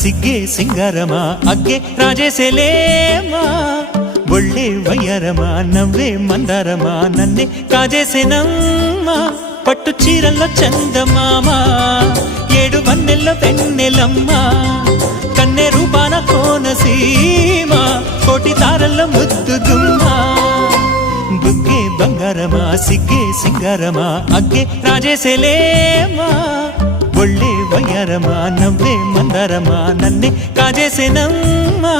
సిగ్గే సింగారమా అగ్గే రాజేసేలేమా ఒళ్ళే వయ్యారమా నవ్వే మందారమా నన్నే కాజేసేనమ్మా పట్టు చీరల్లో చందమామా ఏడు వన్నెల్లో వెన్నెలమ్మా కన్నె రూపాన కోనసీమ కోటి తారల్లో ముద్దుదుమ్మా బుగ్గే బంగారమా సిగ్గే సింగారమా అగ్గే రాజేసేలేమా ఒళ్ళే వయ్యారమా నవ్వే మందారమా నన్నే కాజేసేనమ్మా